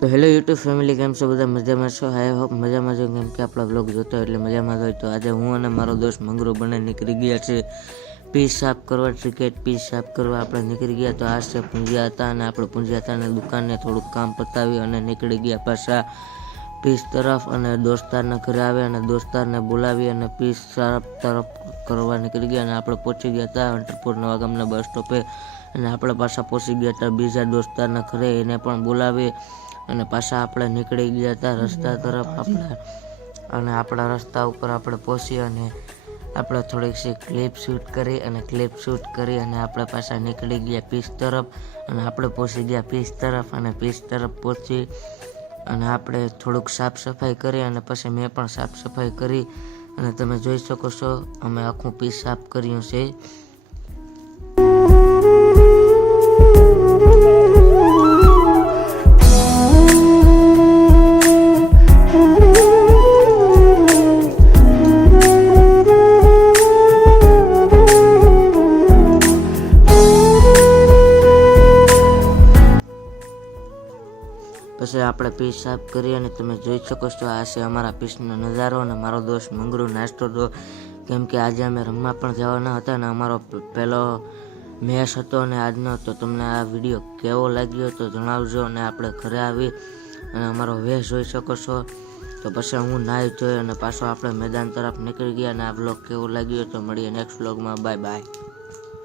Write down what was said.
તો hello YouTube family, કેમ છો બધા? મજામાં છો? આઈ હોપ મજામાં છો. કેમ કે આપણા બ્લોગ જોતો હોય એટલે મજામાં હોય. તો આજે હું અને મારો દોસ્ત મંગરો બને નીકળી ગયા છે. પીસ સાફ કરવા ક્રિકેટ પીસ સાફ કરવા આપણે નીકળી ગયા. તો આ છે પૂંજ્યા હતા અને આપણે પૂંજ્યા હતા અને દુકાને થોડુંક કામ પતાવી અને નીકળી ગયા પાછા. પીસ તરફ અને દોસ્તારના ઘરે આવે અને દોસ્તારને બોલાવી અને પીસ સાફ તરફ કરવા નીકળી ગયા અને આપણે પહોંચી ગયા હતા હંટરપુર નવા ગામના બસ સ્ટોપે અને આપણે પાછા પહોંચી ગયા હતા બીજા દોસ્તારના ઘરે. એને પણ બોલાવી અને પાછા આપણે નીકળી ગયા હતા રસ્તા તરફ આપણે. અને આપણા રસ્તા ઉપર આપણે પહોંચી અને આપણે થોડીક સી ક્લિપ શૂટ કરી અને ક્લિપ શૂટ કરી અને આપણે પાછા નીકળી ગયા પીસ તરફ. અને આપણે પહોંચી ગયા પીસ તરફ અને પીસ તરફ પહોંચી અને આપણે થોડુંક સાફ સફાઈ કરી અને પછી મેં પણ સાફ સફાઈ કરી. અને તમે જોઈ શકો છો, અમે આખું પીસ સાફ કર્યું છે. પછી આપણે પીસ સાફ કરી અને તમે જોઈ શકો છો, આ છે અમારા પીસનો નજારો અને મારો દોસ્ત મંગરુ નાસ્તો તો કેમ કે આજે અમે રમવા પણ જવાના હતા અને અમારો પહેલો મેચ હતો અને આજનો તો તમને આ વીડિયો કેવો લાગ્યો તો જણાવજો અને આપણે ઘરે આવી અને અમારો વેશ જોઈ શકો છો. તો પછી હું નાહી જોઈ અને પાછો આપણે મેદાન તરફ નીકળી ગયા અને આ બ્લોગ કેવો લાગ્યો તો મળીએ નેક્સ્ટ બ્લોગમાં બાય બાય